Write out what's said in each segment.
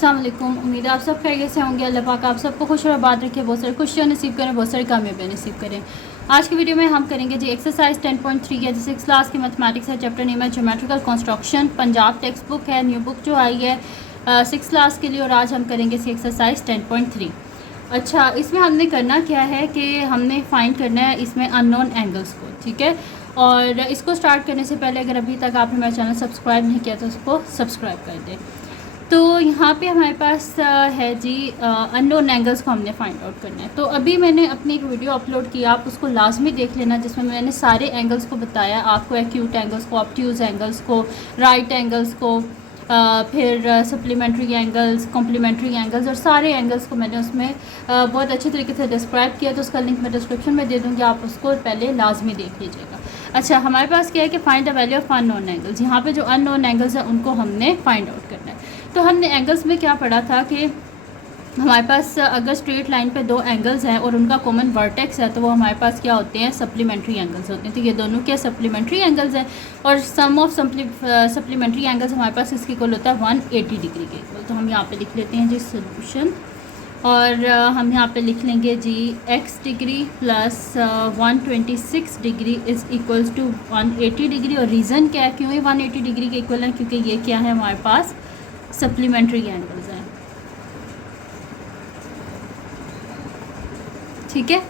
अस्सलाम वालेकुम। उम्मीद है आप सब खैरियत से होंगे। अल्लाह पाक आप सबको खुश और आबाद रखे, बहुत सारी खुशियाँ नसीब करें, बहुत सारी कामयाबियाँ नसीब करें। आज की वीडियो में हम करेंगे जी एक्सरसाइज 10.3 है, जिसे 6 क्लास की मैथमेटिक्स है। चैप्टर नेम है geometrical construction. Punjab text book है, न्यू बुक जो आई है 6 क्लास के लिए। और आज हम करेंगे इसी एक्सरसाइज 10.3। अच्छा, इसमें हमने करना क्या है कि हमने फाइंड करना है इसमें अननोन एंगल्स को, ठीक है। और इसको स्टार्ट करने से पहले अगर अभी तक आपने मेरा चैनल सब्सक्राइब नहीं किया तो उसको सब्सक्राइब कर दें। तो यहाँ पे हमारे पास है जी अननोन एंगल्स को हमने फाइंड आउट करना है। तो अभी मैंने अपनी एक वीडियो अपलोड किया, आप उसको लाजमी देख लेना, जिसमें मैंने सारे एंगल्स को बताया आपको, एक्यूट एंगल्स को, ऑब्ट्यूज एंगल्स को, राइट एंगल्स को, फिर सप्लीमेंट्री एंगल्स, कॉम्प्लीमेंट्री एंगल्स, और सारे एंगल्स को मैंने उसमें बहुत अच्छी तरीके से डिस्क्राइब किया। तो उसका लिंक मैं डिस्क्रिप्शन में दे दूँगी, आप उसको पहले लाजमी देख लीजिएगा। अच्छा, हमारे पास क्या है कि find the value of unknown angles. यहाँ पे जो अननोन एंगल्स हैं उनको हमने फाइंड आउट करना है। तो हमने एंगल्स में क्या पढ़ा था कि हमारे पास अगर स्ट्रेट लाइन पे दो एंगल्स हैं और उनका कॉमन वर्टेक्स है तो वो हमारे पास क्या होते हैं, सप्लीमेंट्री एंगल्स होते हैं। तो ये दोनों क्या सप्लीमेंट्री एंगल्स हैं, और सम ऑफ सप्लीमेंट्री एंगल्स हमारे पास इसकी इक्वल होता है 180 डिग्री के इक्वल। तो हम यहाँ पे लिख लेते हैं जी सोल्यूशन, और हम यहाँ पे लिख लेंगे जी x degree plus 126 degree is equals to 180 degree. और रीज़न क्या है, क्यों ये 180 डिग्री के इक्वल है, क्योंकि ये क्या है, हमारे पास सप्लीमेंट्री एंगल्स हैं, ठीक है।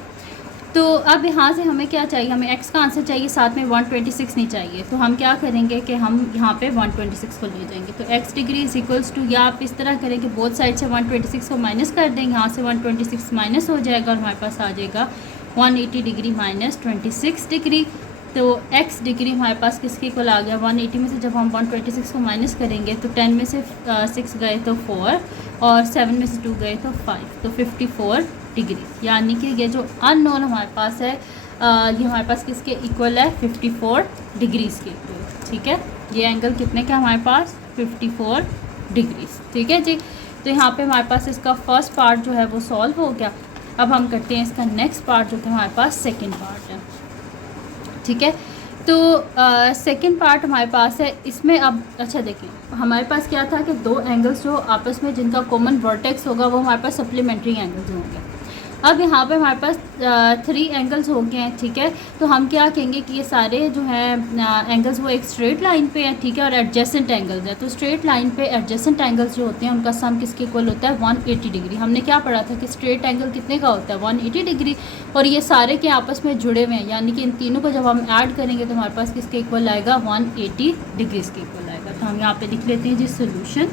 तो अब यहाँ से हमें क्या चाहिए, हमें x का आंसर चाहिए, साथ में 126 नहीं चाहिए। तो हम क्या करेंगे कि हम यहाँ पे 126 को ले जाएंगे। तो x degree is equals to, या आप इस तरह करेंगे बोथ साइड से 126 को माइनस कर देंगे, यहाँ से 126 माइनस हो जाएगा और हमारे पास आ जाएगा 180 डिग्री माइनस 26 डिग्री। तो x डिग्री हमारे पास किसके इक्वल आ गया, 180 में से जब हम 126 को माइनस करेंगे तो 10 में से 6 गए तो 4, और 7 में से 2 गए तो 5, तो 54 डिग्री। यानी कि ये जो अननोन हमारे पास है ये हमारे पास किसके इक्वल है, 54 डिग्रीज़ के इक्वल, ठीक है। ये एंगल कितने का हमारे पास, 54 डिग्रीज़, ठीक है जी। तो यहाँ पे हमारे पास इसका फर्स्ट पार्ट जो है वो सॉल्व हो गया। अब हम करते हैं इसका नेक्स्ट पार्ट जो कि हमारे पास सेकेंड पार्ट है, ठीक है। तो सेकंड पार्ट हमारे पास है इसमें। अब अच्छा देखिए, हमारे पास क्या था कि दो एंगल्स जो आपस में जिनका कॉमन वर्टेक्स होगा वो हमारे पास सप्लीमेंट्री एंगल्स होंगे। अब यहाँ पे हमारे पास 3 एंगल्स हो गए हैं, ठीक है। तो हम क्या कहेंगे कि ये सारे जो हैं एंगल्स वो एक स्ट्रेट लाइन पे हैं, ठीक है, और एडजेसेंट एंगल्स हैं। तो स्ट्रेट लाइन पे एडजेसेंट एंगल्स जो होते हैं उनका सम किसके इक्वल होता है, 180 डिग्री। हमने क्या पढ़ा था कि स्ट्रेट एंगल कितने का होता है, 180 डिग्री, और ये सारे के आपस में जुड़े हुए हैं, यानी कि इन तीनों को जब हम ऐड करेंगे तो हमारे पास किसके इक्वल आएगा, 180 डिग्रीज़ के इक्वल आएगा। तो हम यहाँ पर लिख लेते हैं जी सोल्यूशन।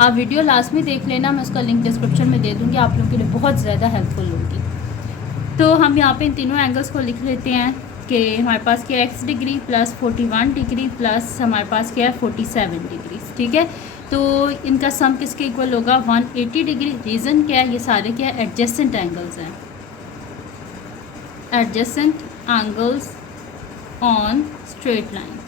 आप वीडियो लास्ट में देख लेना, मैं उसका लिंक डिस्क्रिप्शन में दे दूँगी, आप लोगों के लिए बहुत ज़्यादा हेल्पफुल होगी। तो हम यहाँ पे इन तीनों एंगल्स को लिख लेते हैं कि हमारे पास क्या है, x degree plus 41 degree plus हमारे पास क्या है 47 डिग्री, ठीक है। तो इनका सम किसके इक्वल होगा, 180 डिग्री। रीज़न क्या है, ये सारे क्या है, एडजेसेंट एंगल्स हैं, adjacent angles on straight line,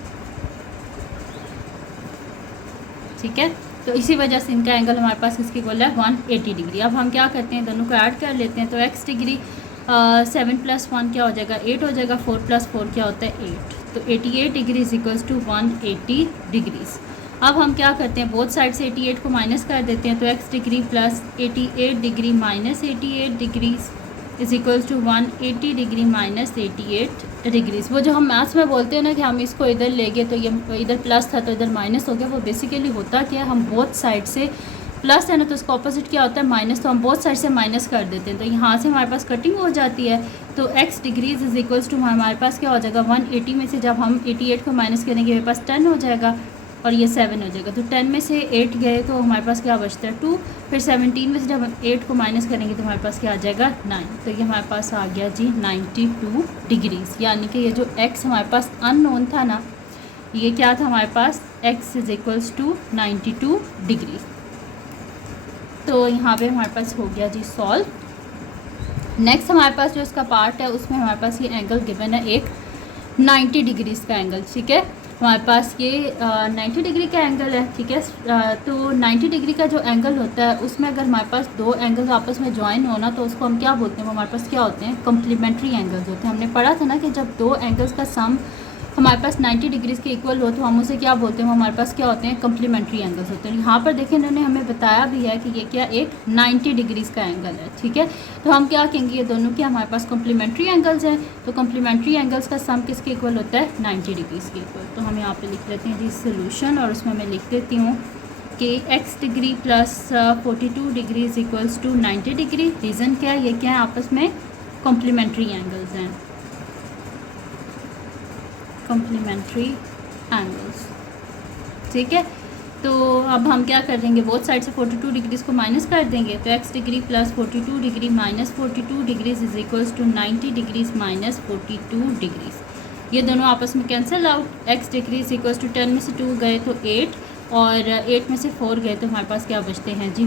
ठीक है। तो इसी वजह से इनका एंगल हमारे पास किसके इक्वल है, 180 डिग्री। अब हम क्या करते हैं, दोनों को ऐड कर लेते हैं। तो x डिग्री 7 + 1 क्या हो जाएगा, 8 हो जाएगा, 4 + 4 क्या होता है, 8। तो 88 degree is equals to 180 degrees. अब हम क्या करते हैं, बोथ साइड से 88 को माइनस कर देते हैं। तो x degree plus 88 degree minus 88 degrees is equals to 180 degree minus 88 degrees. वो जो हम मैथ्स में बोलते हैं ना कि हम इसको इधर ले गए तो ये इधर प्लस था तो इधर माइनस हो गया, वो बेसिकली होता क्या है, हम बोथ साइड से प्लस है ना तो उसका ऑपोजिट क्या होता है, माइनस। तो हम बोथ साइड से माइनस कर देते हैं, तो यहाँ से हमारे पास कटिंग हो जाती है। तो x degrees is equals to हमारे पास क्या हो जाएगा, 180 में से जब हम 88 को माइनस करेंगे मेरे पास 10 हो जाएगा, और ये 7 हो जाएगा। तो 10 में से 8 गए तो हमारे पास क्या बचता है, 2। फिर 17 में से जब हम 8 को माइनस करेंगे तो हमारे पास क्या आ जाएगा, 9। तो ये हमारे पास आ गया जी 92 डिग्रीज़। यानी कि ये जो x हमारे पास अननोन था ना, ये क्या था हमारे पास, x is equals to 92 degree. तो यहाँ पे हमारे पास हो गया जी सॉल्व। नेक्स्ट हमारे पास जो इसका पार्ट है उसमें हमारे पास ये एंगल गिवन है, एक 90 डिग्रीज़ का एंगल, ठीक है। हमारे पास ये 90 डिग्री का एंगल है, ठीक है। तो 90 डिग्री का जो एंगल होता है उसमें अगर हमारे पास दो एंगल्स आपस में ज्वाइन होना तो उसको हम क्या बोलते हैं, वो हमारे पास क्या होते हैं, कम्प्लीमेंट्री एंगल्स होते हैं। हमने पढ़ा था ना कि जब दो एंगल्स का सम हमारे पास 90 डिग्रीज़ के इक्वल हो तो हम उसे क्या बोलते हैं, वो हमारे पास क्या होते हैं, कम्प्लीमेंट्री एंगल्स होते हैं। यहाँ पर देखें इन्होंने हमें बताया भी है कि ये क्या एक 90 डिग्रीज़ का एंगल है, ठीक है। तो हम क्या कहेंगे, ये दोनों क्या हमारे पास कम्प्लीमेंट्री एंगल्स हैं। तो कम्प्लीमेंट्री एंगल्स का सम किसके इक्वल होता है, 90 डिग्रीज़ के इक्वल। तो हम यहाँ पर लिख लेते हैं जी सोल्यूशन, और उसमें मैं लिख देती हूँ कि x degree plus 42 degree is equals to 90 degree. Reason क्या है, ये क्या है, आपस में कॉम्प्लीमेंट्री एंगल्स हैं, कॉम्प्लीमेंट्री एंगल्स, ठीक है। तो अब हम क्या कर देंगे, बोथ साइड से 42 डिग्रीज़ को माइनस कर देंगे। तो x degree plus 42 degree minus 42 degrees is equals to 90 degrees minus 42 degrees. ये दोनों आपस में cancel out. x degree is equals to 10 में से 2 गए तो 8, और 8 में से 4 गए तो हमारे पास क्या बचते हैं जी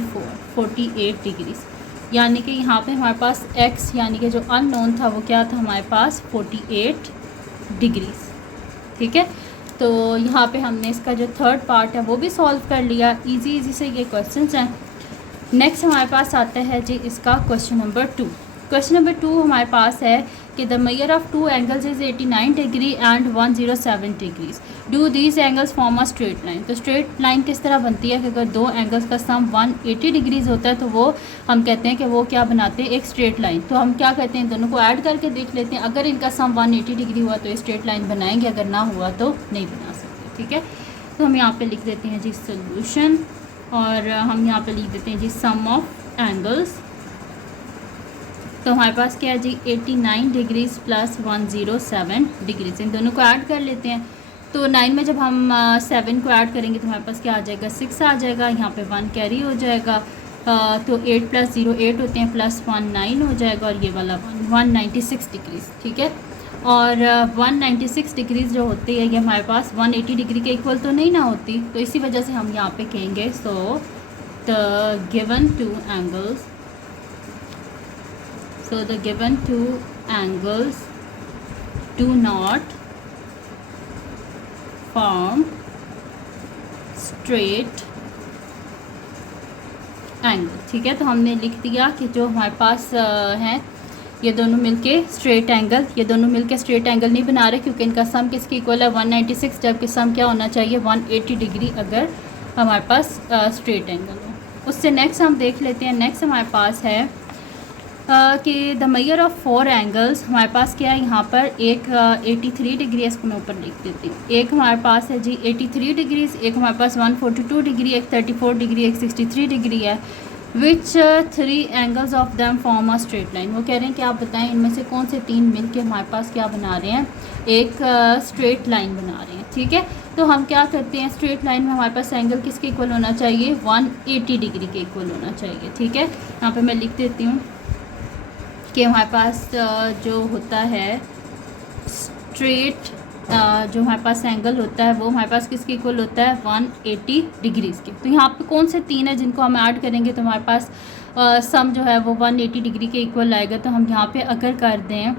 48 डिग्रीज़। यानी कि यहाँ पे हमारे पास x यानी कि जो अननोन था वो क्या था हमारे पास 48 डिग्रीज़, ठीक है। तो यहाँ पे हमने इसका जो थर्ड पार्ट है वो भी सॉल्व कर लिया। इजी से ये क्वेश्चंस हैं। नेक्स्ट हमारे पास आता है जी इसका क्वेश्चन नंबर 2। क्वेश्चन नंबर 2 हमारे पास है कि the measure of two angles is 89 degree and 107 degrees. Do these angles form a straight line. तो स्ट्रेट लाइन किस तरह बनती है कि अगर दो एंगल्स का सम 180 डिग्रीज होता है तो वो हम कहते हैं कि वो क्या बनाते हैं, एक स्ट्रेट लाइन। तो हम क्या करते हैं, दोनों को ऐड करके देख लेते हैं। अगर इनका सम 180 डिग्री हुआ तो स्ट्रेट लाइन बनाएंगे, अगर ना हुआ तो नहीं बना सकते, ठीक है। तो हम यहाँ पर लिख देते हैं जी सोल्यूशन, और हम यहाँ पर लिख देते हैं जी सम ऑफ एंगल्स। तो हमारे पास क्या है जी 89 डिग्रीज़ प्लस 107 डिग्रीज़, इन दोनों को ऐड कर लेते हैं। तो 9 में जब हम 7 को ऐड करेंगे तो हमारे पास क्या आ जाएगा, 6 आ जाएगा। यहाँ पे 1 कैरी हो जाएगा। तो 8 प्लस 0 8 होते हैं, प्लस 1 9 हो जाएगा, और ये वाला 196 डिग्रीज़, ठीक है। और 196 डिग्रीज़ जो होती है ये हमारे पास 180 डिग्री के इक्वल तो नहीं ना होती, तो इसी वजह से हम यहाँ पे कहेंगे so the given two angles, so the given two angles do not form straight angle, ठीक है। तो हमने लिख दिया कि जो हमारे पास हैं ये दोनों मिलके स्ट्रेट एंगल, ये दोनों मिलके स्ट्रेट एंगल नहीं बना रहे क्योंकि इनका सम किसके इक्वल है 196, जबकि सम क्या होना चाहिए 180 डिग्री अगर हमारे पास स्ट्रेट एंगल हो। उससे नेक्स्ट हम देख लेते हैं। नेक्स्ट हमारे पास है कि द मेजर ऑफ 4 एंगल्स। हमारे पास क्या है यहाँ पर एक 83 डिग्री है, इसको मैं ऊपर लिख देती हूँ। एक हमारे पास है जी 83 डिग्रीज, एक हमारे पास 142 डिग्री, एक 34 डिग्री, एक 63 डिग्री है। विच 3 angles of them form a straight line. वो कह रहे हैं कि आप बताएं इनमें से कौन से 3 मिल के हमारे पास क्या बना रहे हैं, एक स्ट्रेट लाइन बना रहे हैं, ठीक है। तो हम क्या करते हैं, स्ट्रेट लाइन में हमारे पास एंगल किसके इक्वल होना चाहिए, 180 डिग्री के इक्वल होना चाहिए, ठीक है। यहाँ पर मैं लिख देती हूँ कि हमारे पास जो होता है स्ट्रेट जो हमारे पास एंगल होता है वो हमारे पास किसके इक्वल होता है 180 डिग्रीज़ के। तो यहाँ पे कौन से 3 है जिनको हम ऐड करेंगे तो हमारे पास सम जो है वो 180 डिग्री के इक्वल आएगा। तो हम यहाँ पे अगर कर दें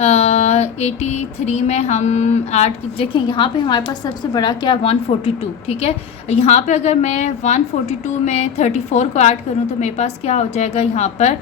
83 में हम ऐड देखें, यहाँ पे हमारे पास सबसे बड़ा क्या है 142, ठीक है। यहाँ पे अगर मैं 142 में 34 को ऐड करूँ तो मेरे पास क्या हो जाएगा, यहाँ पर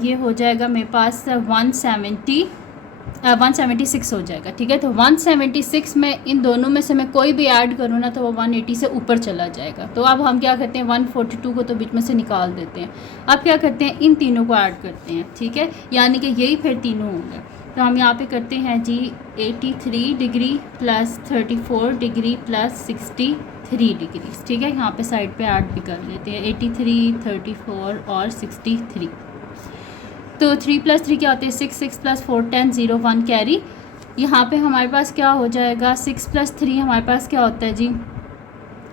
ये हो जाएगा मेरे पास 176 हो जाएगा, ठीक है। तो 176 में इन दोनों में से मैं कोई भी ऐड करूँ ना तो वो 180 से ऊपर चला जाएगा। तो अब हम क्या करते हैं 142 को तो बीच में से निकाल देते हैं। अब क्या करते हैं इन तीनों को ऐड करते हैं, ठीक है, यानी कि यही फिर तीनों होंगे। तो हम यहाँ पे करते हैं जी 83 degree plus 34 degree plus 63 degree, ठीक है। यहाँ पे साइड पे ऐड भी कर लेते हैं 83, 34 और 63। तो 3 प्लस 3 क्या होते हैं 6, 6 प्लस 4 10, 0 1 कैरी। यहाँ पे हमारे पास क्या हो जाएगा 6 प्लस 3 हमारे पास क्या होता है जी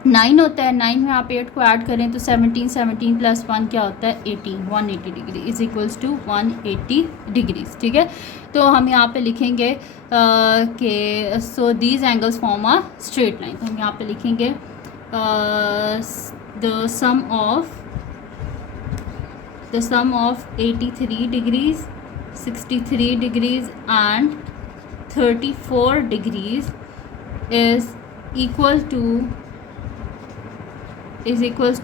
9 होता है। 9 में आप 8 को ऐड करें तो 17, 17 प्लस 1 क्या होता है 18, 180 degree is equals to 180 degrees, ठीक है। तो हम यहाँ पे लिखेंगे कि so these angles form a straight line. तो हम यहाँ पे लिखेंगे the sum of 83 degrees, 63 degrees and 34 degrees is equals to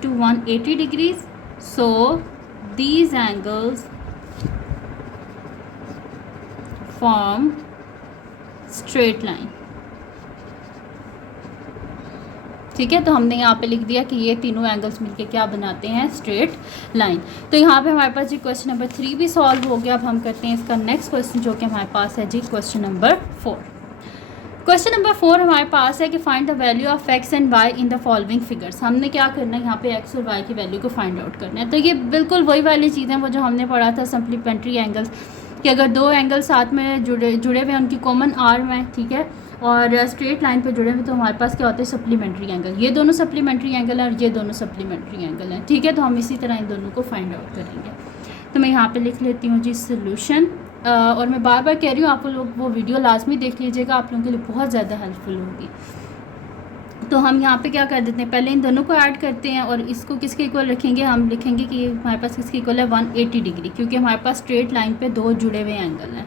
180 degrees. So these angles form straight line. ठीक है, तो हमने यहाँ पे लिख दिया कि ये तीनों एंगल्स मिलके क्या बनाते हैं, स्ट्रेट लाइन। तो यहाँ पे हमारे पास जी क्वेश्चन नंबर 3 भी सॉल्व हो गया। अब हम करते हैं इसका नेक्स्ट क्वेश्चन जो कि हमारे पास है जी क्वेश्चन नंबर 4। क्वेश्चन नंबर 4 हमारे पास है कि find the value of X and Y in the following figures. हमने क्या करना है, यहाँ पे एक्स और वाई की वैल्यू को फाइंड आउट करना है। तो ये बिल्कुल वही वाली चीज़ है वो जो हमने पढ़ा था सप्लीमेंट्री एंगल्स, कि अगर दो एंगल साथ में जुड़े हुए हैं, उनकी कॉमन आर्म है, ठीक है, और स्ट्रेट लाइन पे जुड़े हुए, तो हमारे पास क्या होते हैं, सप्लीमेंट्री एंगल। ये दोनों सप्लीमेंट्री एंगल है और ये दोनों सप्लीमेंट्री एंगल हैं, ठीक है। तो हम इसी तरह इन दोनों को फाइंड आउट करेंगे। तो मैं यहाँ पे लिख लेती हूँ जी सोल्यूशन, और मैं बार बार कह रही हूँ आप लोग वो वीडियो लाजमी देख लीजिएगा, आप लोगों के लिए बहुत ज़्यादा हेल्पफुल होगी। तो हम यहाँ पे क्या कर देते हैं, पहले इन दोनों को ऐड करते हैं और इसको किसके इक्वल रखेंगे, हम लिखेंगे कि हमारे पास किसके इक्वल है, 180 डिग्री, क्योंकि हमारे पास स्ट्रेट लाइन पे दो जुड़े हुए एंगल हैं।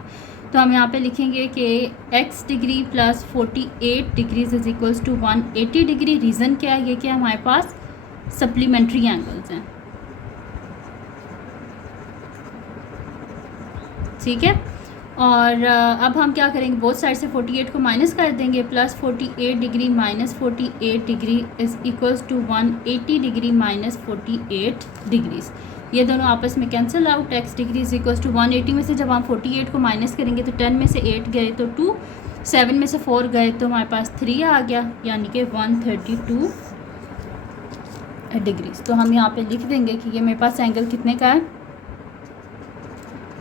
तो हम यहाँ पे लिखेंगे कि x degree plus 48 degrees is equals to 180 degree. Reason क्या है, ये क्या हमारे पास सप्लीमेंट्री एंगल्स हैं, ठीक है। और अब हम क्या करेंगे, बोथ साइड से 48 को माइनस कर देंगे, plus 48 degree minus 48 degree is equals to 180 degree minus 48 degrees. ये दोनों आपस में cancel out. x degree is equals to 180 में से जब हम 48 को माइनस करेंगे तो 10 में से 8 गए तो 2, 7 में से 4 गए तो हमारे पास 3 आ गया, यानी कि 132 डिग्रीज। तो हम यहाँ पे लिख देंगे कि ये मेरे पास एंगल कितने का है,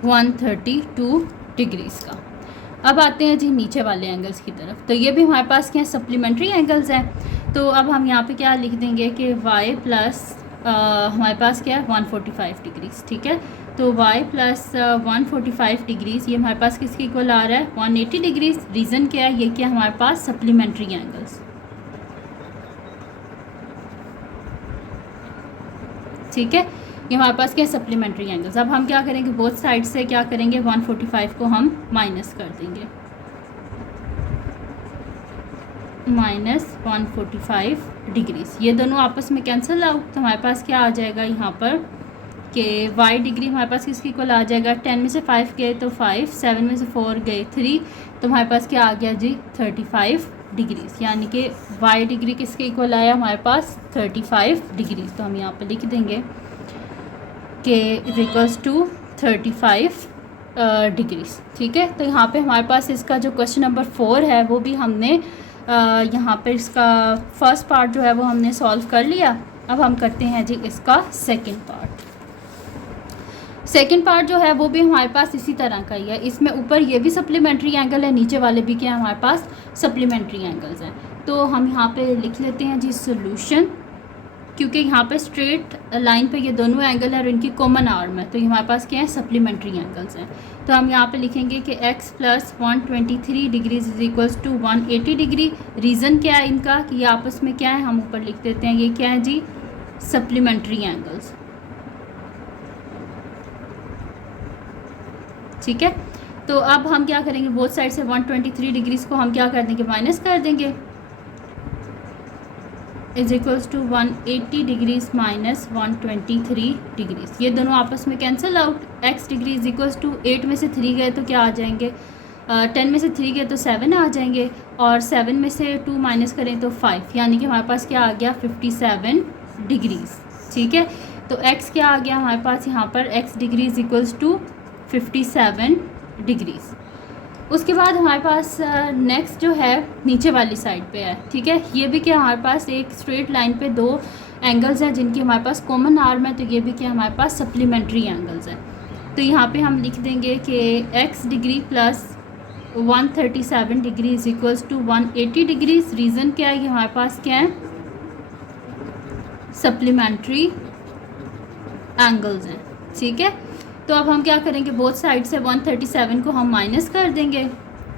132 डिग्रीज़ का। अब आते हैं जी नीचे वाले एंगल्स की तरफ। तो ये भी हमारे पास क्या है, सप्लीमेंट्री एंगल्स हैं। तो अब हम यहाँ पे क्या लिख देंगे कि y प्लस हमारे पास क्या है 145 डिग्रीज़, ठीक है। तो y प्लस 145 डिग्रीज़ ये हमारे पास किसके इक्वल आ रहा है, 180 डिग्रीज़। रीज़न क्या है, ये क्या हमारे पास सप्लीमेंट्री एंगल्स, ठीक है। ये हमारे पास क्या है, सप्लीमेंट्री एंगल्स। अब हम क्या करेंगे, बोथ साइड से क्या करेंगे, 145 को हम माइनस कर देंगे, माइनस 145 डिग्रीज। ये दोनों आपस में कैंसिल आउट। तो हमारे पास क्या आ जाएगा यहाँ पर कि y डिग्री हमारे पास किसकी इक्वल आ जाएगा, 10 में से 5 गए तो 5, 7 में से 4 गए 3, तो हमारे पास क्या आ गया जी 35 डिग्रीज। यानी कि y डिग्री किसके इक्वल आया हमारे पास 35 डिग्रीज। तो हम यहाँ पर लिख देंगे के इज इक्वल्स टू 35 डिग्रीज, ठीक है। तो यहाँ पे हमारे पास इसका जो क्वेश्चन नंबर 4 है वो भी हमने यहाँ पे इसका फर्स्ट पार्ट जो है वो हमने सॉल्व कर लिया। अब हम करते हैं जी इसका सेकंड पार्ट। सेकंड पार्ट जो है वो भी हमारे पास इसी तरह का ही है। इसमें ऊपर ये भी सप्लीमेंट्री एंगल है, नीचे वाले भी क्या है हमारे पास सप्लीमेंट्री एंगल्स हैं। तो हम यहाँ पे लिख लेते हैं जी सोल्यूशन, क्योंकि यहाँ पे स्ट्रेट लाइन पे ये दोनों एंगल है और इनकी कॉमन आर्म है, तो ये हमारे पास क्या है सप्लीमेंट्री एंगल्स हैं। तो हम यहाँ पे लिखेंगे कि x plus 123 degrees is equals to 180 degree. Reason क्या है इनका कि ये आपस में क्या है, हम ऊपर लिख देते हैं, ये क्या है जी सप्लीमेंट्री एंगल्स, ठीक है। तो अब हम क्या करेंगे, बोथ साइड से 123 डिग्रीज को हम क्या कर देंगे, माइनस कर देंगे, is equals to 180 degrees minus 123 degrees. ये दोनों आपस में cancel out. x degree is equals to 8 में से 3 गए तो क्या आ जाएंगे, 10 में से 3 गए तो 7 आ जाएंगे, और 7 में से 2 माइनस करें तो 5, यानी कि हमारे पास क्या आ गया 57 डिग्रीज, ठीक है। तो x क्या आ गया हमारे पास यहाँ पर, x degree is equals to 57 degrees. उसके बाद हमारे पास नेक्स्ट जो है नीचे वाली साइड पे है, ठीक है। ये भी क्या हमारे पास एक स्ट्रेट लाइन पे दो एंगल्स हैं जिनकी हमारे पास कॉमन आर्म है, तो ये भी क्या हमारे पास सप्लीमेंट्री एंगल्स हैं। तो यहाँ पे हम लिख देंगे कि x degree plus 137 degree is equals to 180 degrees. Reason क्या है, ये हमारे पास क्या है सप्लीमेंट्री एंगल्स हैं, ठीक है। तो अब हम क्या करेंगे, बोथ साइड से 137 को हम माइनस कर देंगे,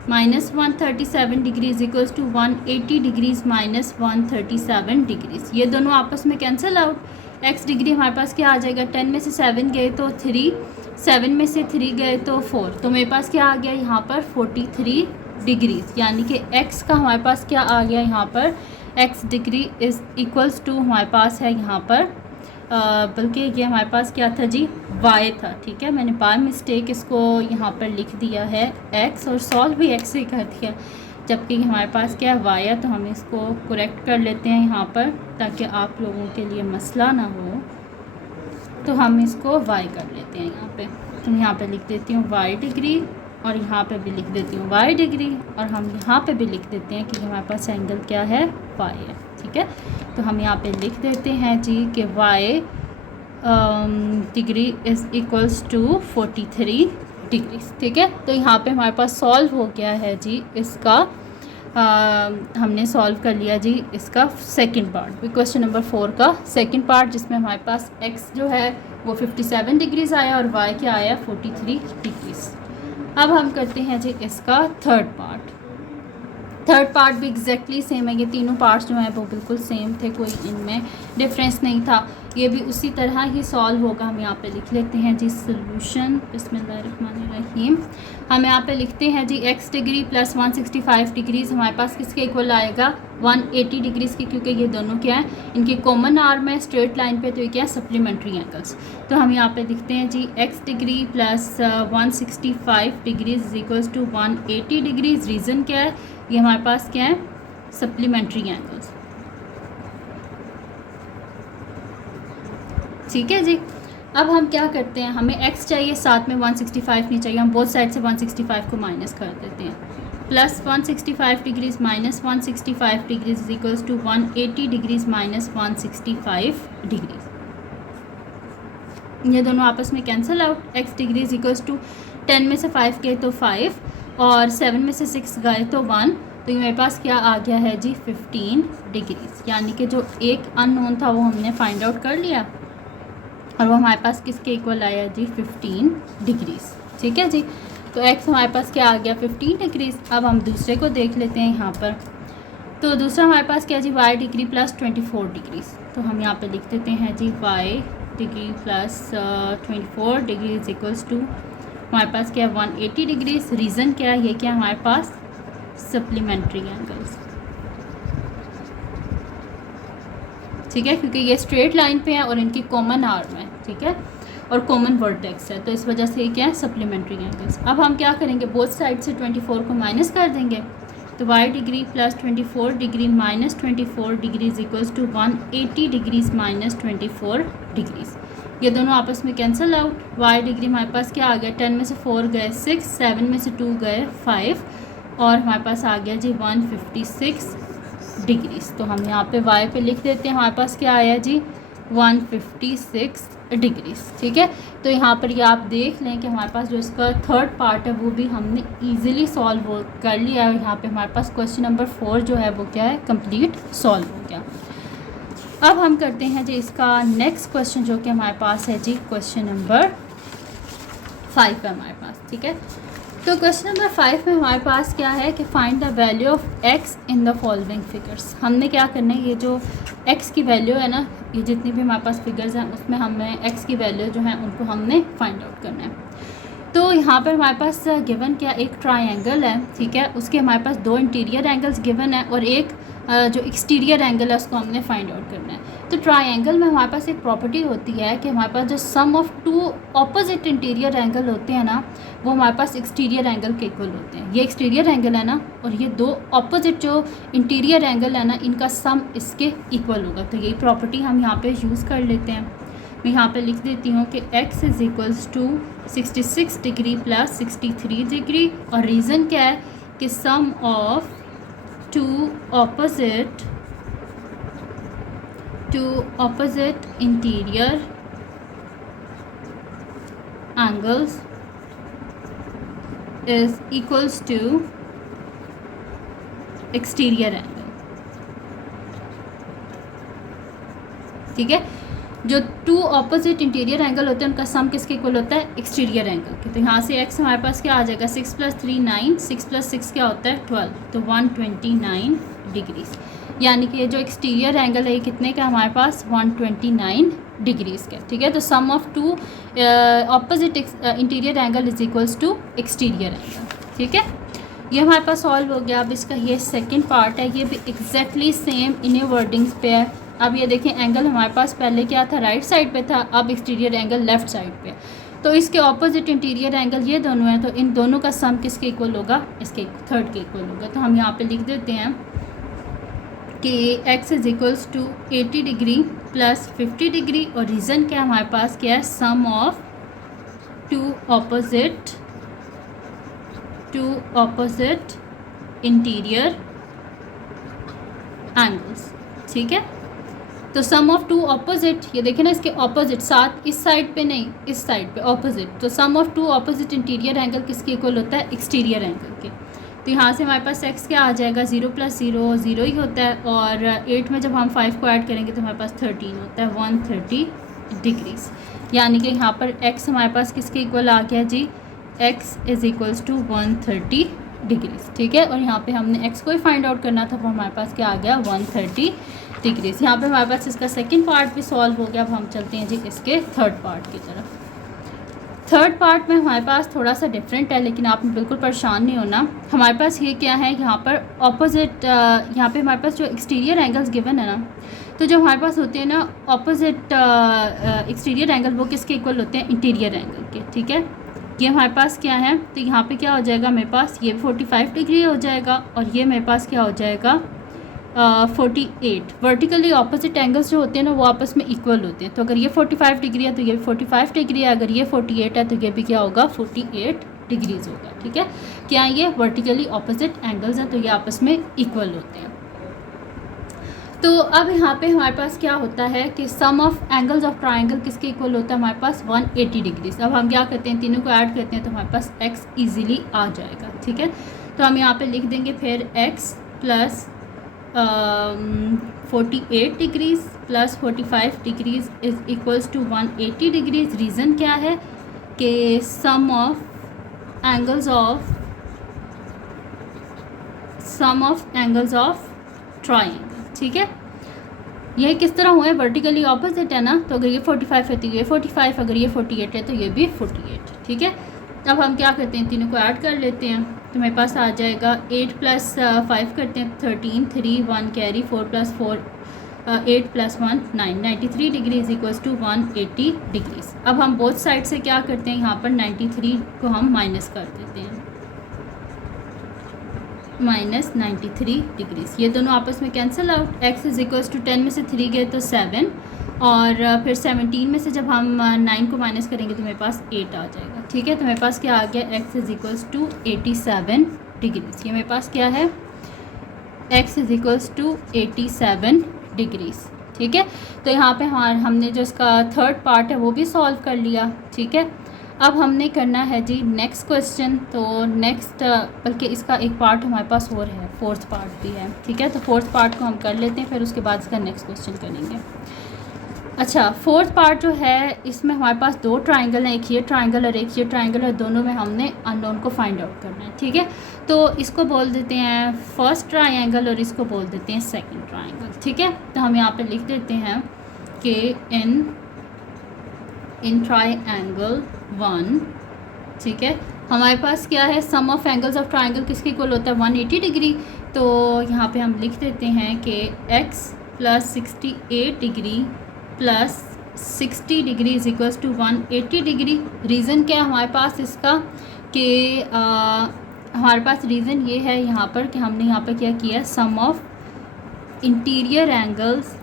minus 137 degree is equals to 180 degrees minus 137 degrees. ये दोनों आपस में कैंसिल आउट। x डिग्री हमारे पास क्या आ जाएगा, 10 में से 7 गए तो 3, 7 में से 3 गए तो 4, तो मेरे पास क्या आ गया यहाँ पर 43 डिग्रीज। यानी कि x का हमारे पास क्या आ गया यहाँ पर, x degree is equals to हमारे पास है यहाँ पर बल्कि ये हमारे पास क्या था जी, y था, ठीक है। मैंने बाय मिस्टेक इसको यहाँ पर लिख दिया है x और सॉल्व भी x से कर दिया, जबकि हमारे पास क्या है y है। तो हम इसको करेक्ट कर लेते हैं यहाँ पर, ताकि आप लोगों के लिए मसला ना हो। तो हम इसको y कर लेते हैं यहाँ पे। तो यहाँ पे लिख देती हूँ y डिग्री, और यहाँ पे भी लिख देती हूँ y डिग्री, और हम यहाँ पे भी लिख देते हैं कि हमारे पास एंगल क्या है, y है, ठीक है। तो हम यहाँ पे लिख देते हैं जी कि y degree is equals to 43 degree, ठीक है। तो यहाँ पे हमारे पास सॉल्व हो गया है जी इसका, हमने सॉल्व कर लिया जी इसका सेकंड पार्ट, क्वेश्चन नंबर 4 का सेकंड पार्ट, जिसमें हमारे पास x जो है वो 57 डिग्रीज़ आया और y क्या आया 43 डिग्रीज़। अब हम करते हैं जी इसका थर्ड पार्ट भी एग्जैक्टली सेम है। ये तीनों पार्ट्स जो हैं वो बिल्कुल सेम थे, कोई इनमें डिफरेंस नहीं था। ये भी उसी तरह ही सॉल्व होगा। हम यहाँ पे लिख लेते हैं जी सोल्यूशन, बिस्मिल्लाहिर्रहमानिर्रहीम। हम यहाँ पे लिखते हैं जी x डिग्री प्लस 165 डिग्रीज़ हमारे पास किसके इक्वल आएगा, 180 डिग्रीज़ की, क्योंकि ये दोनों क्या है, इनकी कॉमन आर्म है स्ट्रेट लाइन पे, तो ये क्या है, सप्लीमेंट्री एंगल्स। तो हम यहाँ पे लिखते हैं जी x degree plus 165 degrees is equals to 180 degrees. Reason क्या है, ये हमारे पास क्या है, सप्लीमेंट्री एंगल्स, ठीक है जी। अब हम क्या करते हैं, हमें x चाहिए, साथ में 165 नहीं चाहिए, हम बोथ साइड से 165 को माइनस कर देते हैं। Plus 165 degrees minus 165 degrees is equals to 180 degrees minus 165 degrees. ये दोनों आपस में cancel out. x degree is equals to 10 में से 5 गए तो 5, और 7 में से 6 गए तो 1, तो ये मेरे पास क्या आ गया है जी 15 डिग्रीज़। यानी कि जो एक अननोन था वो हमने फाइंड आउट कर लिया, और वो हमारे पास किसके इक्वल आया जी 15 डिग्रीज़, ठीक है जी। तो x हमारे पास क्या आ गया 15 डिग्रीज़। अब हम दूसरे को देख लेते हैं यहाँ पर। तो दूसरा हमारे पास क्या जी, y डिग्री प्लस 24 डिग्रीज़। तो हम यहाँ पे लिख देते हैं जी y degree plus 24 degree is equals to हमारे पास क्या है 180 डिग्रीज़। रीज़न क्या है, ये क्या हमारे पास सप्लीमेंट्री एंगल्स, ठीक है, क्योंकि ये स्ट्रेट लाइन पे है और इनकी कॉमन आर्म है, ठीक है, और कॉमन वर्टेक्स है, तो इस वजह से ये क्या है सप्लीमेंट्री एंगल्स। अब हम क्या करेंगे, बोथ साइड से 24 को माइनस कर देंगे। तो y degree plus 24 degree minus 24 degree is equals to 180 degrees minus 24 degrees. ये दोनों आपस में कैंसिल आउट। y डिग्री हमारे पास क्या आ गया, 10 में से 4 गए 6, 7 में से 2 गए 5, और हमारे पास आ गया जी 156 डिग्रीज़। तो हम यहाँ पे y पे लिख देते हैं, हमारे पास क्या आया जी 156 डिग्रीज़, ठीक है। तो यहाँ पर ये आप देख लें कि हमारे पास जो इसका थर्ड पार्ट है वो भी हमने इजीली सॉल्व कर लिया है। यहाँ पे हमारे पास क्वेश्चन नंबर 4 जो है वो क्या है, कंप्लीट सॉल्व हो गया। अब हम करते हैं जी इसका नेक्स्ट क्वेश्चन, जो कि हमारे पास है जी क्वेश्चन नंबर 5 है हमारे पास, ठीक है। तो क्वेश्चन नंबर 5 में हमारे पास क्या है कि find the value of x in the following figures. हमने क्या करना है, ये जो x की वैल्यू है ना, ये जितनी भी हमारे पास फिगर्स हैं उसमें हमें x की वैल्यू जो है उनको हमने फाइंड आउट करना है। तो यहाँ पर हमारे पास गिवन क्या, एक ट्रायंगल है, ठीक है, उसके हमारे पास 2 इंटीरियर एंगल्स गिवन है और एक जो एक्सटीरियर एंगल है उसको हमने फाइंड आउट करना है। तो ट्रायंगल में हमारे पास एक प्रॉपर्टी होती है कि हमारे पास जो सम ऑफ 2 ऑपोजिट इंटीरियर एंगल होते हैं ना, वो हमारे पास एक्सटीरियर एंगल के इक्वल होते हैं। ये एक्सटीरियर एंगल है ना, और ये 2 ऑपोजिट जो इंटीरियर एंगल है ना, इनका सम इसके इक्वल होगा। तो यही प्रॉपर्टी हम यहाँ पे यूज़ कर लेते हैं। मैं यहाँ पे लिख देती हूँ कि x is equals to 66 degree plus 63 degree, और रीज़न क्या है कि sum of two opposite interior angles is equals to exterior angle, ठीक है। जो 2 ऑपोजिट इंटीरियर एंगल होते हैं उनका सम किसके इक्वल होता है, एक्सटीरियर एंगल के। तो यहाँ से x हमारे पास क्या आ जाएगा, 6 + 3 9, 6 + 6 क्या होता है 12, तो 129 डिग्रीज़। यानी कि जो एक्सटीरियर एंगल है ये कितने का हमारे पास 129 डिग्रीज़ का, ठीक है। तो sum of 2 opposite interior angle is equals to exterior angle, ठीक है। ये हमारे पास सॉल्व हो गया। अब इसका ये सेकंड पार्ट है, ये भी एग्जैक्टली सेम इन्हीं वर्डिंग्स पे है। अब ये देखें एंगल हमारे पास पहले क्या था, राइट साइड पे था, अब एक्सटीरियर एंगल लेफ़्ट साइड पे। तो इसके ऑपोजिट इंटीरियर एंगल ये दोनों हैं, तो इन दोनों का सम किसके इक्वल होगा, इसके थर्ड के इक्वल होगा। तो हम यहाँ पे लिख देते हैं कि x is equals to 80 degree plus 50 degree, और रीज़न क्या हमारे पास क्या है, sum of two opposite interior angles. ठीक है, तो सम ऑफ टू ऑपोजिट, ये देखें ना इसके ऑपोजिट, साथ इस साइड पे नहीं, इस साइड पे ऑपोजिट, तो sum of two opposite interior angle किसके इक्वल होता है, एक्सटीरियर एंगल के। तो यहाँ से हमारे पास x क्या आ जाएगा, 0 + 0 0 ही होता है, और 8 में जब हम 5 को ऐड करेंगे तो हमारे पास 13 होता है, 130 डिग्रीज़। यानी कि यहाँ पर x हमारे पास किसके इक्वल आ गया जी, x is equals to 130 degrees. ठीक है, और यहाँ पे हमने x को ही फाइंड आउट करना था, तो हमारे पास क्या आ गया, 130 डिग्रीज़। यहाँ पे हमारे पास इसका सेकंड पार्ट भी सॉल्व हो गया। अब हम चलते हैं जी इसके थर्ड पार्ट की तरफ। थर्ड पार्ट में हमारे पास थोड़ा सा डिफरेंट है, लेकिन आपने बिल्कुल परेशान नहीं होना। हमारे पास ये क्या है, यहाँ पर ऑपोजिट, यहाँ पे हमारे पास जो एक्सटीरियर एंगल्स गिवन है ना, तो जो हमारे पास होते हैं ना ऑपोजिट एक्सटीरियर एंगल, वो किसके इक्वल होते हैं, इंटीरियर एंगल के। ठीक है, ये हमारे पास क्या है, तो यहाँ पे क्या हो जाएगा, मेरे पास ये 45 डिग्री हो जाएगा, और ये मेरे पास क्या हो जाएगा, 48। वर्टिकली ऑपोजिट एंगल्स जो होते हैं ना वो आपस में इक्वल होते हैं। तो अगर ये 45 डिग्री है तो ये 45 डिग्री है, अगर ये 48 है तो ये भी क्या होगा, 48 डिग्रीज़ होगा। ठीक है, क्या ये वर्टिकली ऑपोजिट एंगल्स हैं, तो ये आपस में इक्वल होते हैं। तो अब यहाँ पे हमारे पास क्या होता है कि sum of angles of triangle किसके इक्वल होता है, हमारे पास 180 डिग्रीज़। अब हम क्या करते हैं, तीनों को ऐड करते हैं तो हमारे पास x ईजिली आ जाएगा। ठीक है, तो हम यहाँ पे लिख देंगे फिर x plus 48 degrees plus 45 degrees is equals to 180 degrees. Reason क्या है कि sum of angles of triangle. ठीक है, यह किस तरह हुआ है, वर्टिकली ऑपोजिट है ना, तो अगर ये 45 है तो ये 45, अगर ये 48 है तो ये भी 48। ठीक है, अब हम क्या करते हैं, तीनों को ऐड कर लेते हैं, तो मेरे पास आ जाएगा 8 + 5 करते हैं 13, 3 1 carry, 4 + 4 8 + 1 9, 93 degree is equals to 180 degrees. अब हम बोथ साइड से क्या करते हैं, यहाँ पर 93 को हम माइनस कर देते हैं, -93 डिग्रीज़। ये दोनों आपस में cancel out. x is equals to 10 में से 3 गए तो 7, और फिर 17 में से जब हम 9 को माइनस करेंगे तो मेरे पास 8 आ जाएगा। ठीक है, तो मेरे पास क्या आ गया, x is equals to 87 degrees. ये मेरे पास क्या है, x is equals to 87 degrees. ठीक है, तो यहाँ पे हमने जो इसका थर्ड पार्ट है वो भी सॉल्व कर लिया। ठीक है, अब हमने करना है जी नेक्स्ट क्वेश्चन। तो नेक्स्ट बल्कि इसका एक पार्ट हमारे पास और है, फोर्थ पार्ट भी है। ठीक है, तो फोर्थ पार्ट को हम कर लेते हैं, फिर उसके बाद इसका नेक्स्ट क्वेश्चन करेंगे। अच्छा, फोर्थ पार्ट जो है इसमें हमारे पास दो ट्राइंगल हैं, एक ये ट्राइंगल और एक ये ट्राइंगल है, दोनों में हमने अननोन को फाइंड आउट करना है। ठीक है, तो इसको बोल देते हैं फर्स्ट ट्राइंगल और इसको बोल देते हैं सेकंड ट्राइंगल। ठीक है, तो हम यहाँ पे लिख देते हैं कि इन ट्राइंगल 1, ठीक है, हमारे पास क्या है, sum of angles of triangle किसके इक्वल होता है, 180 डिग्री। तो यहाँ पे हम लिख देते हैं कि x plus 68 degree plus 60 degree is equals to 180 degree. Reason क्या है हमारे पास इसका कि हमारे पास रीज़न ये है यहाँ पर कि हमने यहाँ पर क्या किया है, sum of interior angles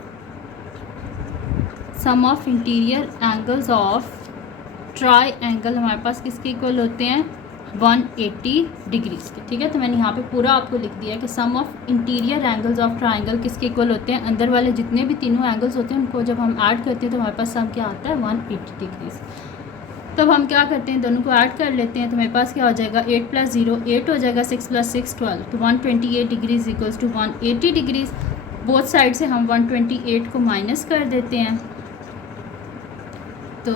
of triangle हमारे पास किसके इक्वल होते हैं, 180 डिग्रीज़ के। ठीक है, तो मैंने यहाँ पे पूरा आपको लिख दिया कि sum of interior angles of triangle किसके इक्वल होते हैं, अंदर वाले जितने भी तीनों एंगल्स होते हैं उनको जब हम ऐड करते हैं तो हमारे पास सम क्या आता है, 180 डिग्रीज़। तब हम क्या करते हैं, दोनों को ऐड कर लेते हैं, तो मेरे पास क्या हो जाएगा, 8 + 0 8 हो जाएगा, 6 + 6 12, तो 128 degrees equals to 180 degrees. Both side से हम 128 को माइनस कर देते हैं, तो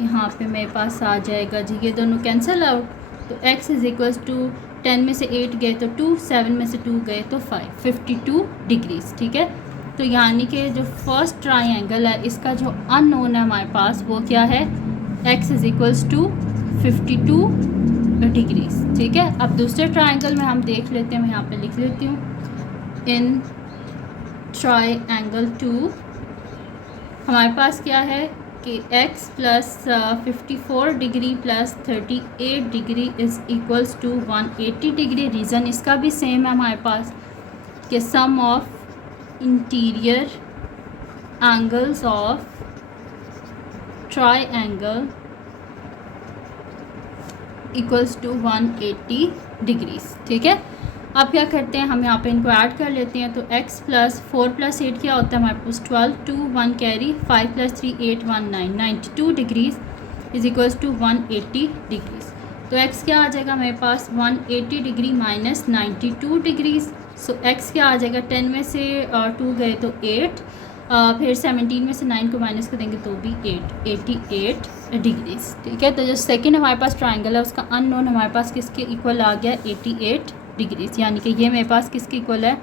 यहाँ पे मेरे पास आ जाएगा जी ये दोनों कैंसिल आउट। तो x इज़ इक्वल्स टू 10 में से 8 गए तो 2, 7 में से 2 गए तो 5, 52 डिग्रीज़। ठीक है, तो यानी कि जो फर्स्ट ट्राइंगल है इसका जो अननोन है हमारे पास वो क्या है, x is equals to 52 degrees. ठीक है, अब दूसरे ट्राइंगल में हम देख लेते हैं, मैं यहाँ पे लिख लेती हूँ, इन ट्राइंगल 2 हमारे पास क्या है कि x plus 54 degree plus 38 degree is equals to 180 degree. Reason इसका भी सेम है हमारे पास कि sum of interior angles of triangle equals to 180 degrees. ठीक है, अब क्या करते हैं, हम यहाँ पे इनको ऐड कर लेते हैं। तो x प्लस 4 प्लस 8 क्या होता है हमारे पास 12, 2 1 carry, 5 plus 3 8 1 9, 92 degrees is equals to 180 degrees. तो x क्या आ जाएगा हमारे पास 180 degree minus 92 degrees. So x क्या आ जाएगा, 10 में से 2 गए तो 8, फिर 17 में से 9 को माइनस कर देंगे तो भी 8, 88 डिग्रीज। ठीक है, तो जो सेकंड हमारे पास ट्राइंगल है उसका अननोन हमारे पास किसके इक्वल आ गया 88 डिग्रीज, यानी कि ये मेरे पास किसके इक्वल है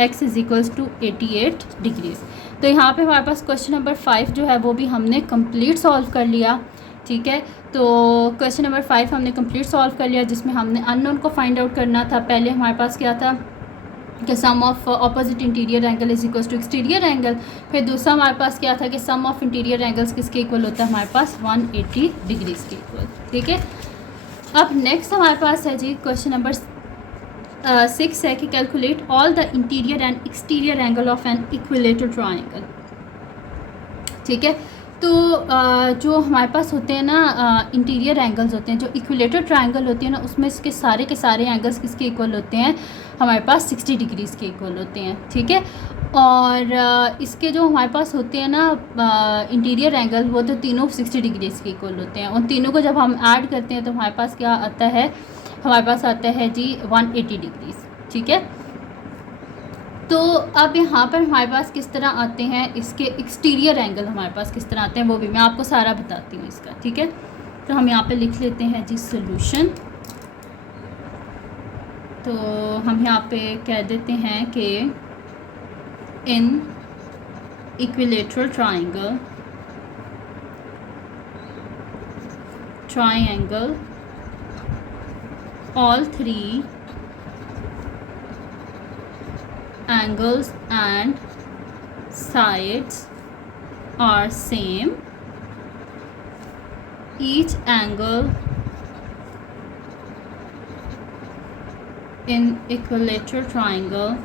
x is equals to 88 degrees. तो यहाँ पे हमारे पास क्वेश्चन नंबर 5 जो है वो भी हमने कंप्लीट सॉल्व कर लिया। ठीक है, तो क्वेश्चन नंबर 5 हमने कंप्लीट सॉल्व कर लिया, जिसमें हमने अननोन को फाइंड आउट करना था। पहले हमारे पास क्या था कि sum of opposite interior angle is equals to exterior angle. फिर दूसरा हमारे पास क्या था कि सम ऑफ इंटीरियर एंगल्स किसके इक्वल होता है हमारे पास 180 डिग्रीज के इक्वल। ठीक है, अब नेक्स्ट हमारे पास है जी क्वेश्चन नंबर 6 है कि calculate all the interior and exterior angle of an equilateral triangle. ठीक है, तो जो हमारे पास होते हैं ना इंटीरियर एंगल्स होते हैं, जो इक्विलेटरल ट्राइंगल होती है ना, उसमें इसके सारे के सारे एंगल्स किसके इक्वल होते हैं हमारे पास 60 डिग्रीज़ के इक्वल होते हैं। ठीक है, और इसके जो हमारे पास होते हैं ना इंटीरियर एंगल, वो तो तीनों 60 डिग्रीज़ के इक्वल होते हैं। उन तीनों को जब हम ऐड करते हैं तो हमारे पास क्या आता है, हमारे पास आता है जी 180 डिग्रीज़। ठीक है, तो अब यहाँ पर हमारे पास किस तरह आते हैं इसके एक्सटीरियर एंगल, हमारे पास किस तरह आते हैं वो भी मैं आपको सारा बताती हूँ इसका। ठीक है, तो हम यहाँ पे लिख लेते हैं जी सोल्यूशन। तो हम यहाँ पे कह देते हैं कि इन equilateral triangle all three angles and sides are same. Each angle in equilateral triangle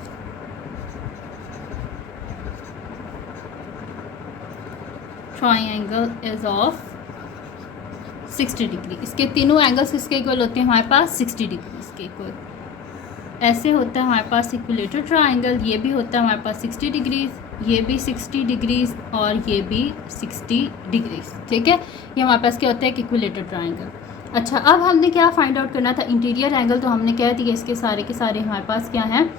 is of 60 degree. इसके तीनों एंगल्स किसके इक्वल होते हैं हमारे पास 60 डिग्री इसके इक्वल। ऐसे होता है हमारे पास इक्विलेटरल ट्राइंगल, ये भी होता है हमारे पास 60 डिग्रीज, ये भी 60 डिग्रीज और ये भी 60 डिग्रीज। ठीक है, ये हमारे पास क्या होता है इक्विलेटरल ट्राइंगल। अच्छा, अब हमने क्या फाइंड आउट करना था इंटीरियर एंगल, तो हमने कह दिया इसके सारे के सारे हमारे पास क्या हैं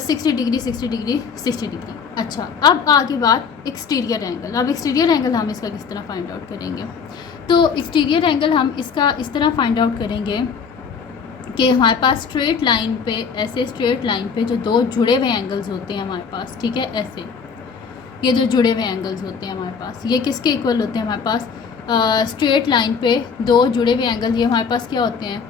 60 डिग्री 60 डिग्री 60 डिग्री। अच्छा, अब आगे बात एक्सटीरियर एंगल। अब एक्सटीरियर एंगल हम इसका किस तरह फाइंड आउट करेंगे, तो एक्सटीरियर एंगल हम इसका इस तरह फाइंड आउट करेंगे कि हमारे पास स्ट्रेट लाइन पे, ऐसे स्ट्रेट लाइन पे जो दो जुड़े हुए एंगल्स होते हैं हमारे पास, ठीक है, ऐसे ये जो जुड़े हुए एंगल्स होते हैं हमारे पास, ये किसके इक्वल होते हैं हमारे पास स्ट्रेट लाइन पे दो जुड़े हुए एंगल, ये हमारे पास क्या होते हैं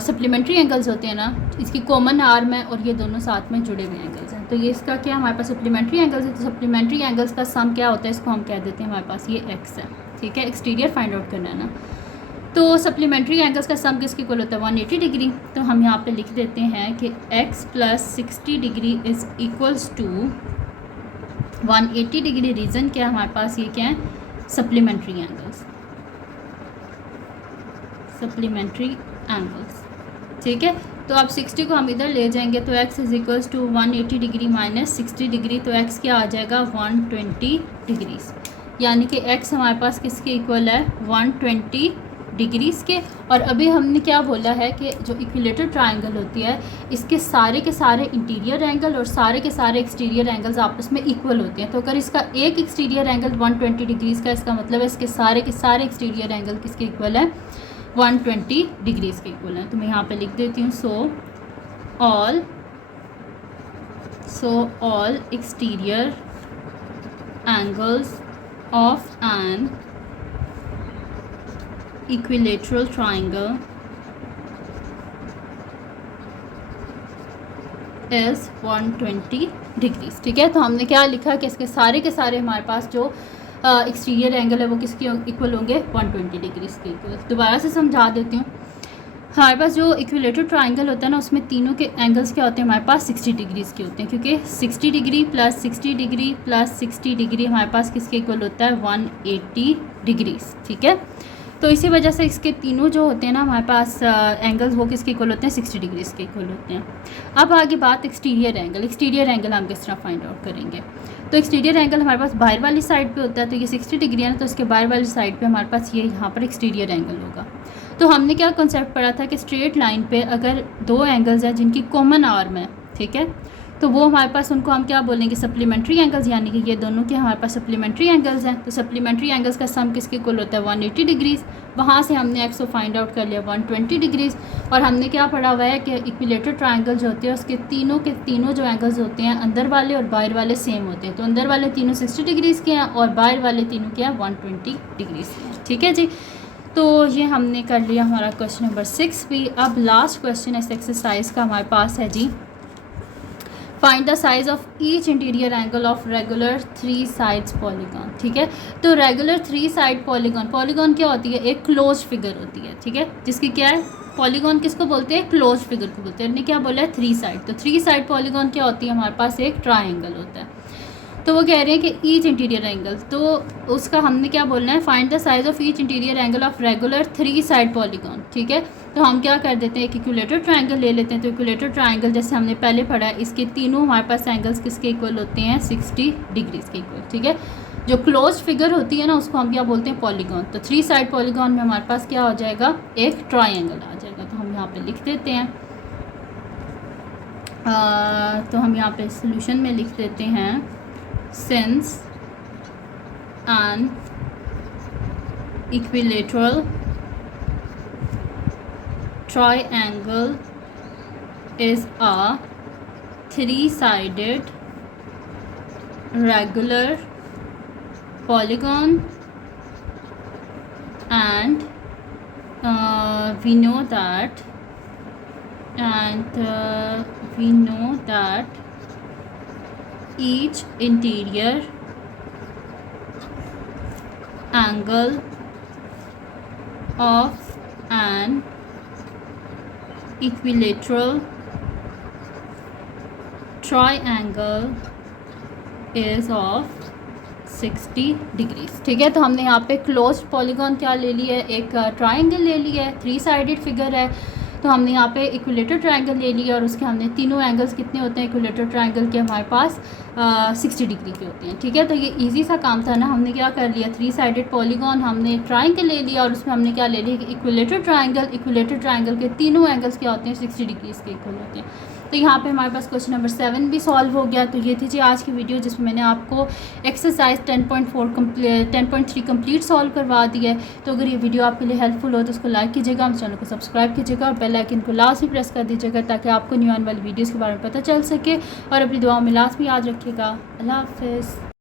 सप्लीमेंट्री एंगल्स होते हैं ना। इसकी कॉमन आर्म है और ये दोनों साथ में जुड़े हुए एंगल्स हैं, तो ये इसका क्या हमारे पास सप्लीमेंट्री एंगल्स है। तो सप्लीमेंट्री एंगल्स का सम क्या होता है, इसको हम कह देते हैं हमारे पास ये एक्स है। ठीक है, एक्सटीरियर फाइंड आउट करना है ना, तो सप्लीमेंट्री एंगल्स का सम किसके इक्वल होता है 180 डिग्री। तो हम यहाँ पे लिख देते हैं कि x plus 60 degree is equals to 180 degree. Reason क्या है हमारे पास, ये क्या है सप्लीमेंट्री एंगल्स, सप्लीमेंट्री एंगल्स। ठीक है, तो अब 60 को हम इधर ले जाएंगे तो x is equals to 180 degree minus 60 degree, तो x क्या आ जाएगा 120 डिग्रीज, यानी कि x हमारे पास किसके इक्वल है 120 डिग्रीज के। और अभी हमने क्या बोला है कि जो इक्विलेटरल ट्राइंगल होती है इसके सारे के सारे इंटीरियर एंगल और सारे के सारे एक्सटीरियर एंगल्स आपस में इक्वल होते हैं। तो अगर इसका एक एक्सटीरियर एंगल 120 डिग्रीज़ का, इसका मतलब है इसके सारे के सारे एक्सटीरियर एंगल किसके इक्वल है 120 डिग्रीज़ के इक्वल है। तो मैं यहाँ पे लिख देती हूँ so all exterior angles of an equilateral triangle is 120 degrees. ठीक है, तो हमने क्या लिखा कि इसके सारे के सारे हमारे पास जो एक्सटीरियर एंगल है वो किसके इक्वल होंगे, 120 डिग्रीज के इक्वल। दोबारा से समझा देती हूँ। हमारे पास जो इक्विलेटर ट्राइंगल होता है ना, उसमें तीनों के एंगल्स क्या होते हैं, हमारे पास 60 डिग्रीज़ के होते हैं, क्योंकि 60 degree plus 60 degree plus 60 degree हमारे पास किसके इक्वल होता है, 180 डिग्रीज़। ठीक है, तो इसी वजह से इसके तीनों जो होते हैं ना हमारे पास एंगल्स, वो किसके इक्वल होते हैं, 60 डिग्रीज़ के इक्वल होते हैं। अब आगे बात एक्सटीरियर एंगल। एक्सटीरियर एंगल हम किस तरह फाइंड आउट करेंगे। तो एक्सटीरियर एंगल हमारे पास बाहर वाली साइड पे होता है, तो ये 60 डिग्री है ना, तो इसके बाहर वाली साइड पे हमारे पास ये यहाँ पर एक्सटीरियर एंगल होगा। तो हमने क्या कॉन्सेप्ट पढ़ा था कि स्ट्रेट लाइन पे अगर दो एंगल्स हैं जिनकी कॉमन आर्म है, ठीक है, तो वो हमारे पास उनको हम क्या बोलेंगे, सप्लीमेंट्री एंगल्स, यानी कि ये दोनों के हमारे पास सप्लीमेंट्री एंगल्स हैं। तो सप्लीमेंट्री एंगल्स का सम किसके इक्वल होता है, 180 डिग्रीज़। वहाँ से हमने एक्स को फाइंड आउट कर लिया 120 डिग्रीज़। और हमने क्या पढ़ा हुआ है कि इक्विलेटर ट्राइंगल जो होते हैं उसके तीनों के तीनों जो एंगल्स होते हैं, अंदर वाले और बाहर वाले सेम होते हैं। तो अंदर वाले तीनों 60 डिग्रीज़ के हैं और बाहर वाले तीनों के हैं 120 डिग्रीज़ के हैं। ठीक है जी, तो ये हमने कर लिया हमारा क्वेश्चन नंबर 6 भी। अब लास्ट क्वेश्चन इस एक्सरसाइज का हमारे पास है जी, find the size of each interior angle of regular 3 sides polygon. ठीक है, तो रेगुलर 3 साइड पॉलीगॉन, पॉलीगॉन क्या होती है, एक क्लोज फिगर होती है। ठीक है, जिसकी क्या है, पॉलीगॉन किसको बोलते हैं, क्लोज फिगर को बोलते हैं। हमने क्या बोला है, 3 साइड। तो 3 साइड पॉलीगॉन क्या होती है, हमारे पास एक ट्राइंगल होता है। तो वो कह रहे हैं कि ईच इंटीरियर एंगल, तो उसका हमने क्या बोलना है, find the size of each interior angle of regular 3 side polygon. ठीक है, तो हम क्या कर देते हैं, एक इक्विलेटर ट्राइंगल ले लेते हैं। तो इक्विलेटर ट्राइंगल जैसे हमने पहले पढ़ा है, इसके तीनों हमारे पास एंगल्स किसके इक्वल होते हैं, 60 डिग्रीज़ के इक्वल। ठीक है, जो क्लोज फिगर होती है ना उसको हम क्या बोलते हैं, पॉलीगॉन। तो 3 साइड पॉलीगॉन में हमारे पास क्या हो जाएगा, एक ट्राइंगल आ जाएगा। तो हम यहाँ पे लिख देते हैं, तो हम यहाँ पे सोल्यूशन में लिख देते हैं, since an equilateral triangle is a 3-sided regular polygon and we know that each interior angle of an equilateral triangle is of 60 degrees. ठीक है, तो हमने यहाँ पे क्लोज पॉलीगॉन क्या ले लिया है, एक ट्राइंगल ले लिया है, 3 साइडेड फिगर है। तो हमने यहाँ पे इक्विलेटर ट्राइंगल ले लिया और उसके हमने तीनों एंगल्स कितने होते हैं, इक्विलेटर ट्राइंगल के हमारे पास 60 डिग्री के होते हैं। ठीक है, तो ये इजी सा काम था ना। हमने क्या कर लिया, 3 साइडेड पॉलीगॉन, हमने ट्राइंगल ले लिया और उसमें हमने क्या ले लिया कि इक्विलेटर ट्राइंगल के तीनों एंगल्स क्या होते हैं, 60 डिग्रीज़ के इक्वल होते हैं। तो यहाँ पे हमारे पास क्वेश्चन नंबर 7 भी सॉल्व हो गया। तो ये थी जी आज की वीडियो, जिसमें मैंने आपको एक्सरसाइज 10.3 कंप्लीट सॉल्व करवा दिया है। तो अगर ये वीडियो आपके लिए हेल्पफुल हो तो उसको लाइक कीजिएगा, हम चैनल को सब्सक्राइब कीजिएगा और बेल आइकन को लाजमी प्रेस कर दीजिएगा, ताकि आपको न्यू आने वाली वीडियोज़ के बारे में पता चल सके। और अपनी दुआओं में लाजमी याद रखिएगा। अल्लाह हाफ़िज़।